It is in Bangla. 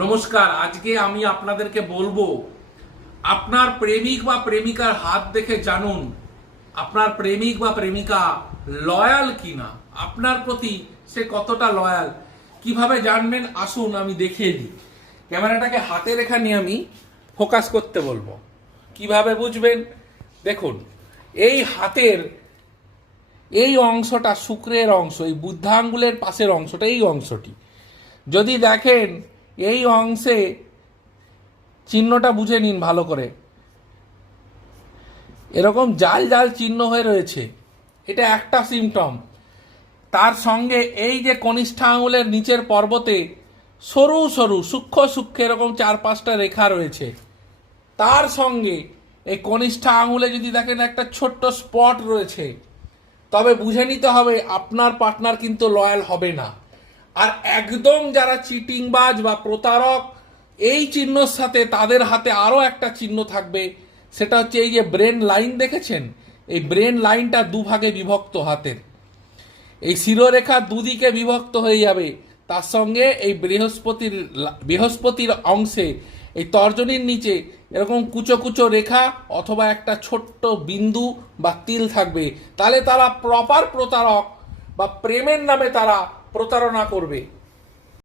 নমস্কার। আজকে আমি আপনাদেরকে বলবো আপনার প্রেমিক বা প্রেমিকার হাত দেখে জানুন আপনার প্রেমিক বা প্রেমিকা লয়াল কিনা, আপনার প্রতি সে কতটা লয়াল। কিভাবে জানবেন আসুন আমি দেখিয়ে দিই। ক্যামেরাটাকে হাতে রেখা নিয়ে আমি ফোকাস করতে বলবো। কিভাবে বুঝবেন দেখুন, এই হাতের এই অংশটা শুক্রের অংশ, এই বুদ্ধাঙ্গুলের পাশের অংশটা, এই অংশটি যদি দেখেন এই অংশে চিহ্নটা বুঝে নিন ভালো করে, এরকম জাল জাল চিহ্ন হয়ে রয়েছে, এটা একটা সিমটম। তার সঙ্গে এই যে কনিষ্ঠা আঙুলের নিচের পর্বতে সরু সরু সূক্ষ্ম সূক্ষ্ম এরকম 4-5টা রেখা রয়েছে, তার সঙ্গে এই কনিষ্ঠা আঙুলে যদি দেখেন একটা ছোট্ট স্পট রয়েছে, তবে বুঝে নিতে হবে আপনার পার্টনার কিন্তু লয়াল হবে না। আর একদম যারা চিটিংবাজ বা প্রতারক, এই চিহ্নর সাথে তাদের হাতে আরও একটা চিহ্ন থাকবে, সেটা হচ্ছে এই যে ব্রেন লাইন দেখেছেন, এই ব্রেন লাইনটা দুভাগে বিভক্ত হাতের, এই শিরোরেখা দুদিকে বিভক্ত হয়ে যাবে। তার সঙ্গে এই বৃহস্পতির অংশে এই তর্জনীর নিচে এরকম কুচো কুচো রেখা অথবা একটা ছোট্ট বিন্দু বা তিল থাকবে। তাহলে তারা প্রপার প্রতারক বা প্রেমের নামে তারা প্রতারণা করবে।